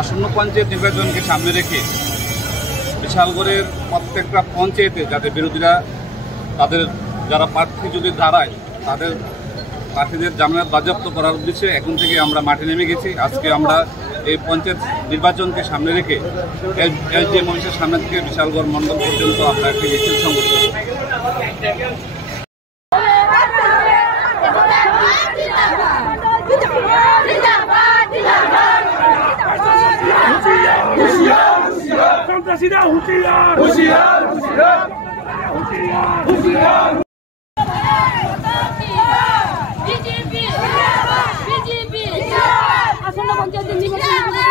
আসন্ন পঞ্চায়েত নির্বাচনকে সামনে রেখে বিশালগড়ের প্রত্যেকটা পঞ্চায়েতে যাতে বিরোধীরা তাদের যারা প্রার্থী যদি দাঁড়ায় তাদের প্রার্থীদের জামানত বাজেয়াপ্ত করার উদ্দেশ্যে এখন থেকে আমরা মাঠে নেমে গেছি। আজকে আমরা এই পঞ্চায়েত নির্বাচনকে সামনে রেখে এলজিএম অফিসের সামনে থেকে বিশালগড় মণ্ডল পর্যন্ত আমরা একটি মিছিল সংগঠিত আসন্ন পঞ্চায়েত নির্বাচন